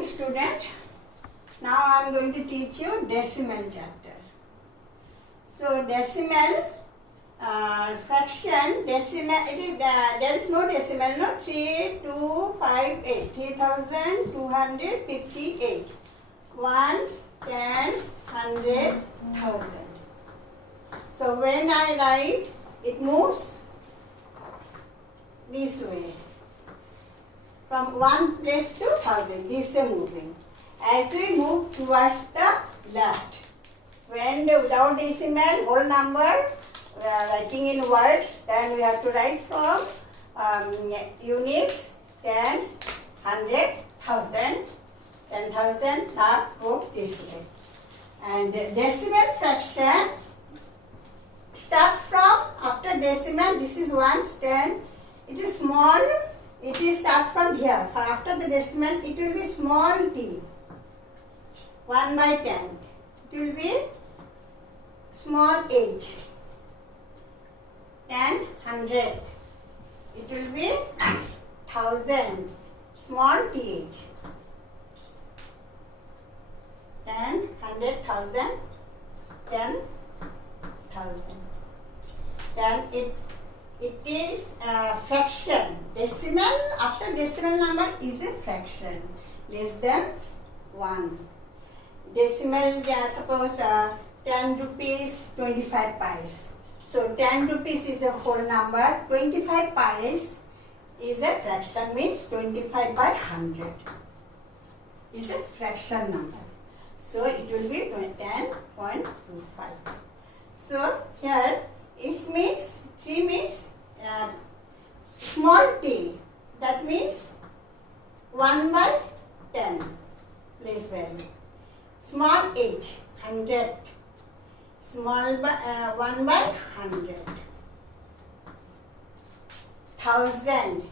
morning, student. Now I am going to teach you decimal chapter. So decimal fraction, decimal, there is no decimal, no, 3258, 3258, ones, tens, hundred, thousand. So when I write, it moves this way, from one place to thousand, this way moving. As we move towards the left, when without decimal, whole number, we are writing in words, then we have to write from units, tens, hundred, thousand, 10,000, lakh, wrote this way. And decimal fraction start from after decimal. This is ones, 10. It is small. It is start from here. After the decimal, it will be small t. 1 by 10. It will be small h. 10, 100. It will be 1000. Small th. 10, 100, 1000. 10,000. Then it is a fraction. Decimal, after decimal number is a fraction. Less than 1. Decimal, suppose 10 rupees, 25 pies. So 10 rupees is a whole number. 25 pies is a fraction, means 25 by 100. Is a fraction number. So it will be 10.25. So here it means 3 means small t, that means 1 by 10 place value. Small h, 100. Small by 1 by 100. 1000,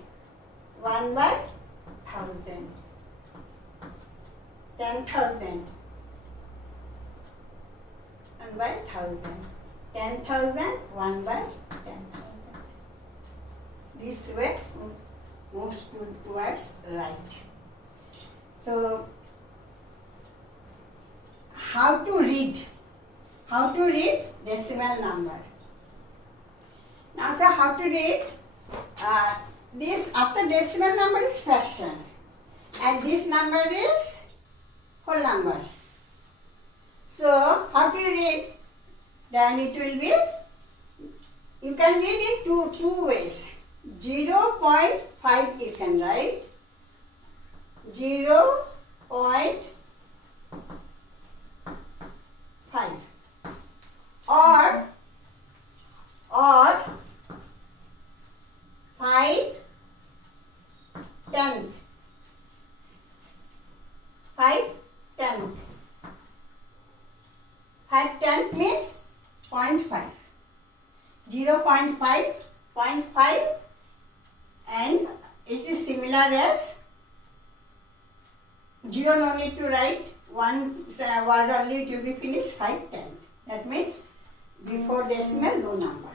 1 by 1000. 10,000, 1 by 1000. 10,000, 1 by 10,000. This way moves towards right. So how to read? How to read decimal number? Now, sir, how to read? This after decimal number is fraction, and this number is whole number. So how to read? Then it will be, you can read it two ways. 0.5 you can write. 0.5 or 5 tenth. 5 tenth. 5 tenth means 0.5. 0.5, 0.5, and it is similar as 0, no need to write, one word only, it will be finished, 5 tenth. That means before decimal, no number.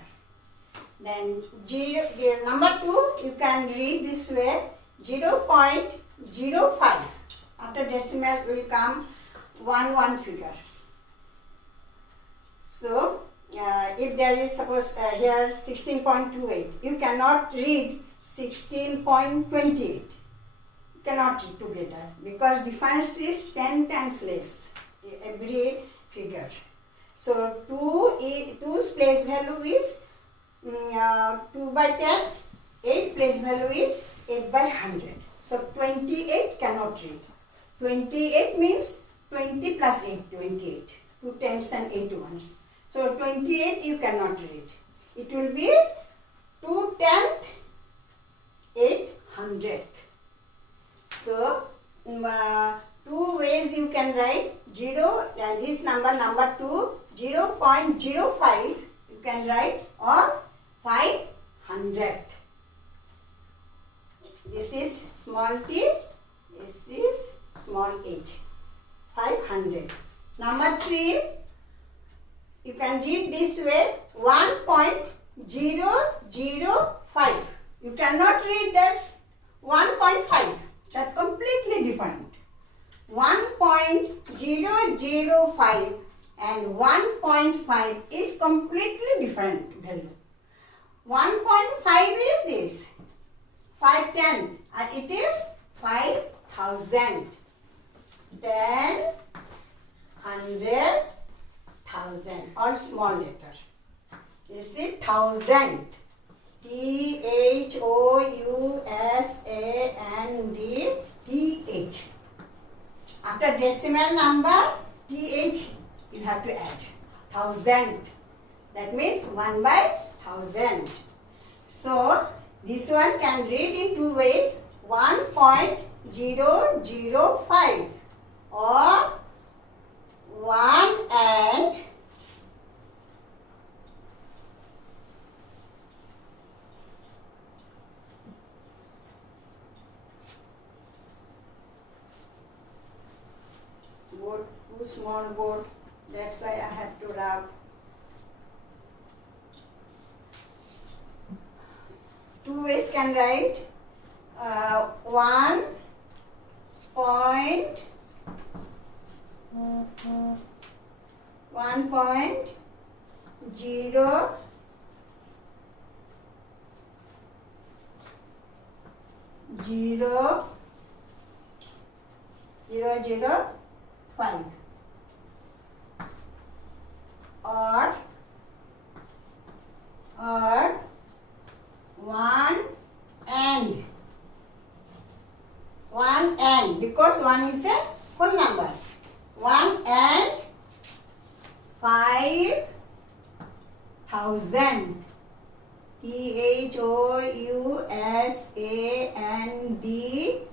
Then number 2, you can read this way, 0.05. After decimal will come 1 figure. So if there is, suppose here 16.28, you cannot read 16.28. You cannot read together because difference is 10 times less every figure. So 2's place value is 2 by 10, 8 place value is 8 by 100. So 28 cannot read. 28 means 20 plus 8, 28. 2 tens and 8 ones. So 28 you cannot read. It will be 2 tenth, 8 hundredth. So 2 ways you can write 0, and this number 2, 0.05 you can write, or 5 hundredth. This is small t, this is small h. 500. Number 3, you can read this way, 1.005. You cannot read that 1.5. That's completely different. 1.005 and 1.5 is completely different value. 1.5 is this 510 and it is 5,000. 10, 100, 1,000, all small letter. You see thousand. THOUSAND. After decimal number, TH you have to add. Thousand. That means 1/1000. So this one can read in two ways. 1.005 or 1 and board, too small board, that's why I have to rub. Two ways can write 1.005 or 1 and because 1 is a whole number. 1 and 5,000.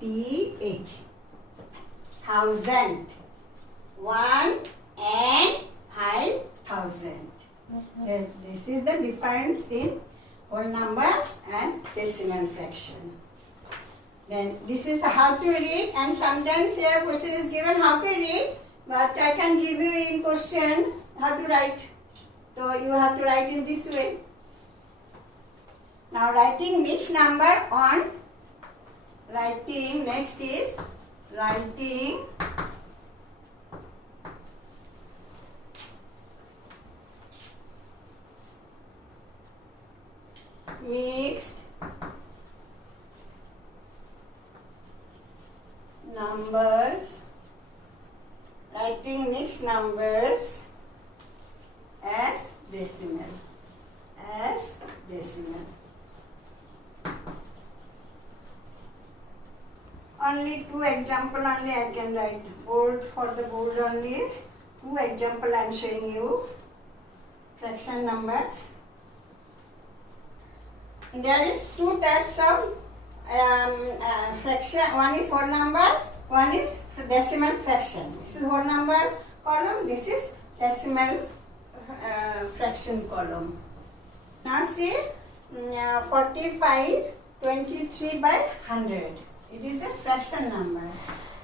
THOUSANDTH. Thousand. 1 and 5,000. This is the difference in whole number and decimal fraction. Then this is how to read, and sometimes here question is given how to read, but I can give you in question how to write. So you have to write in this way. Now writing mixed number on writing, next is writing mixed numbers, writing mixed numbers as decimal, Only two example only I can write, board for the board only. Two example I am showing you. Fraction number. There is two types of fraction. One is whole number, one is decimal fraction. This is whole number column, this is decimal fraction column. Now see 45 23 by 100. It is a fraction number.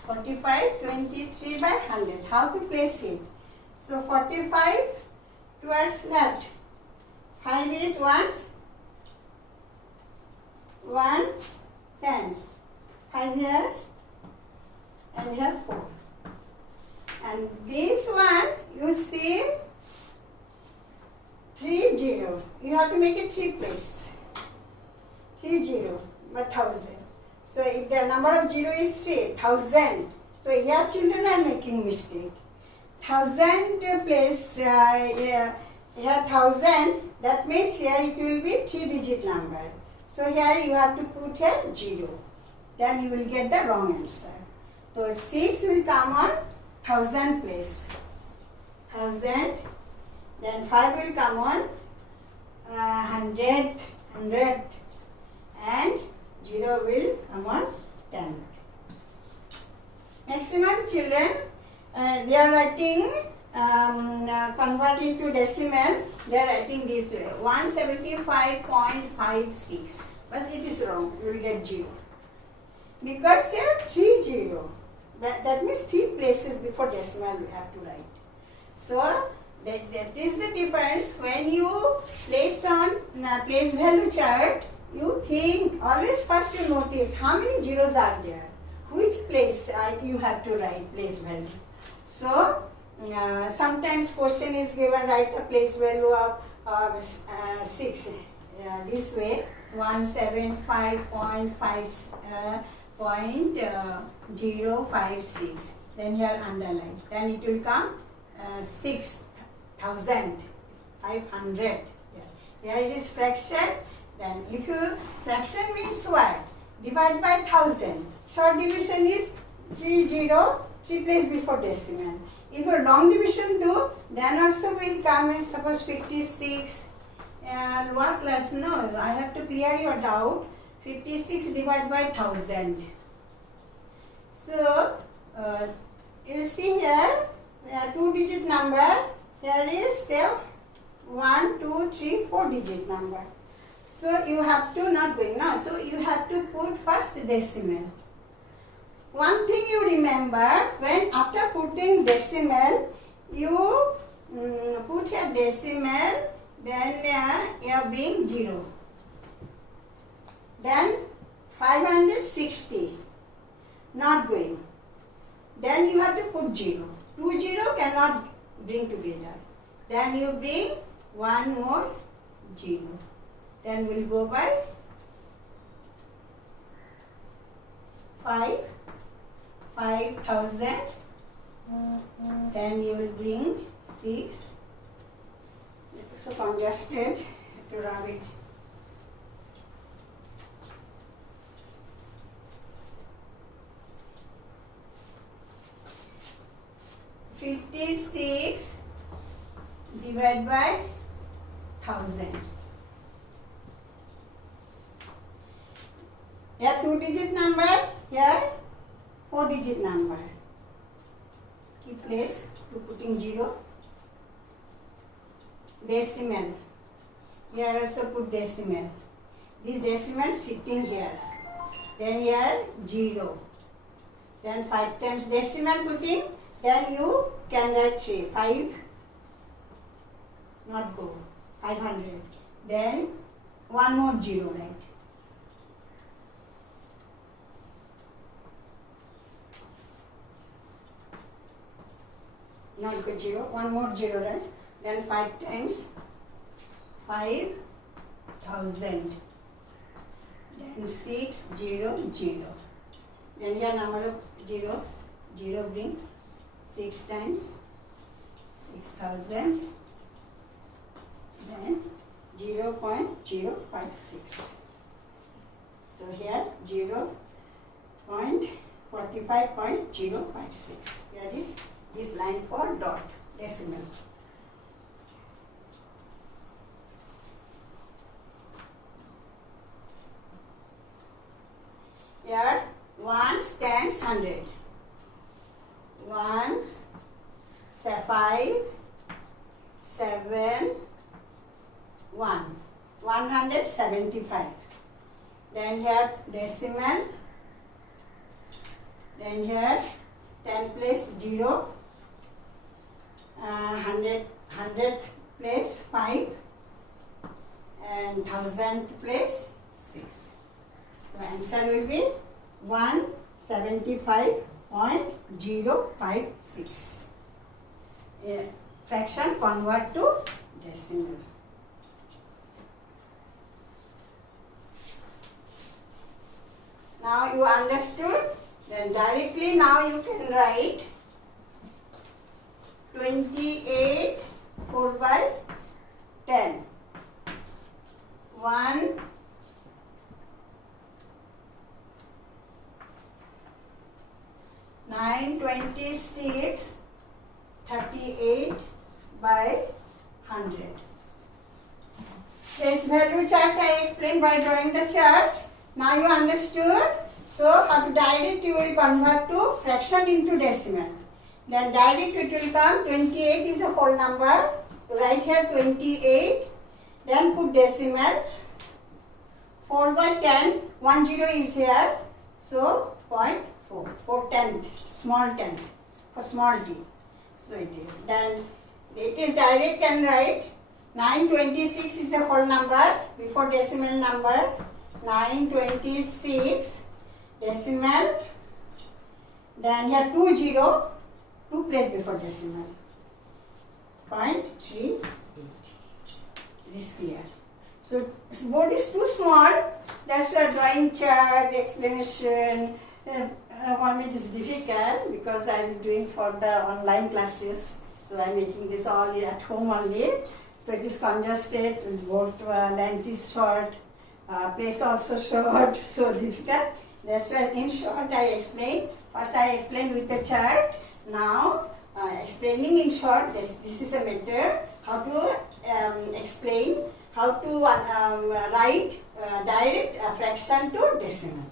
45 23 by 100. How to place it? So 45 towards left. 5 is ones, tens. 5 here and here 4. And this one you see 30. You have to make it 3 place. 30 by 1,000. So if the number of 0 is 3, 1,000. So here children are making mistake. 1,000 place here 1,000. That means here it will be 3-digit number. So here you have to put here 0. Then you will get the wrong answer. So 6 will come on 1,000 place. 1,000. Then 5 will come on 100. And 0 will come on 10. Maximum children, they are writing, converting to decimal, they are writing this way, 175.56. But it is wrong, you will get 0. Because here 30. That means 3 places before decimal we have to write. So that is the difference. When you placed on place value chart, you think, always first you notice how many zeros are there. which place you have to write place value. So sometimes question is given, write the place value of 6 this way, 175.056. Then here underline. Then it will come 6,500. Here it is fraction. Then if you fraction means what? Divide by 1000. Short division is 30, 3 place before decimal. If you long division do, then also will come in, suppose 56 and what class? No, I have to clear your doubt. 56 divided by 1000. So you see here 2-digit number. Here is still 1, 2, 3, 4-digit number. So you have to not going now. So you have to put first decimal. One thing you remember, when after putting decimal, you put here decimal, then you bring 0. Then 560, not going. Then you have to put 0. 2 0 cannot bring together. Then you bring one more 0. Then we'll go by 5,000. Then you will bring 6. It is so congested to rub it. $56 divided by 1000. Here 2-digit number, here 4-digit number. Keep place to putting 0. Decimal. Here also put decimal. This decimal sitting here. Then here 0. Then 5 times decimal putting. Then you can write 3. 5. Not go. 500. Then one more 0 right. Not go 0. One more 0 right. Then 5 times 5,000. Then 6, 0, 0. Then here number of 0. 0 bring 6 times 6,000. Then 0.056. So here 0.45.056. Here is this line for dot decimal. Here 1 stands 100. 1, 5, 7, 1. 175. Then here decimal. Then here 10 place 0. 100 place 5. And 1000 place 6. The answer will be 175.056. Fraction convert to decimal. Now you understood. Then directly now you can write 28 4 by 10. 1 926 38 by 100. Place value chart I explained by drawing the chart. Now you understood. So how to direct you will convert to fraction into decimal. Then direct it will come 28 is a whole number. Write here 28. Then put decimal. 4 by 10. 1 0 is here. So 0.4. 4 tenth. Small tenth. For small t. So it is. Then it is direct can write 926 is a whole number. Before decimal number. 926 decimal Then here 2 place before decimal. 0.38. It is clear. So board is too small. That's why drawing chart, explanation. For me it is difficult because I am doing for the online classes. So I am making this all at home only. So it is congested. Both length is short. Place also short. So difficult. That's why in short I explain. First I explain with the chart. Now explaining in short. This is a method how to explain. How to write direct fraction to decimal.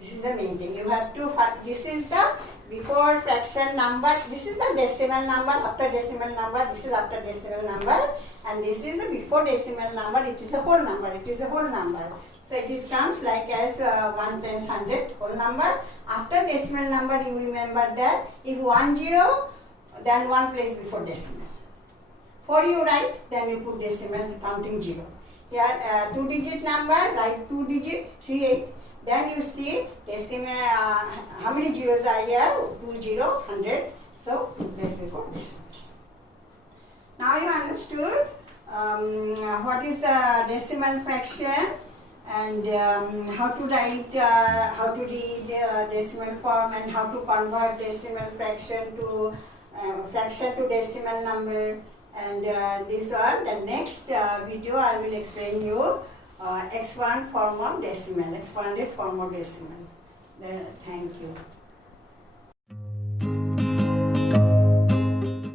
This is the main thing. You have to, this is the before fraction number, this is the decimal number, after decimal number, this is after decimal number, and this is the before decimal number, it is a whole number, it is a whole number. So it is comes like as 1 times 100 whole number. After decimal number you remember that if 10 then 1 place before decimal. 4 you write, then you put decimal counting 0. Here 2-digit number, write 2-digit, 38. Then you see decimal, how many zeros are here? 20, 100. So 2 place before decimal. Now you understood what is the decimal fraction and how to write, how to read decimal form and how to convert decimal fraction to decimal number. And these are the next video. I will explain you expand form of decimal, expanded form of decimal. Thank you.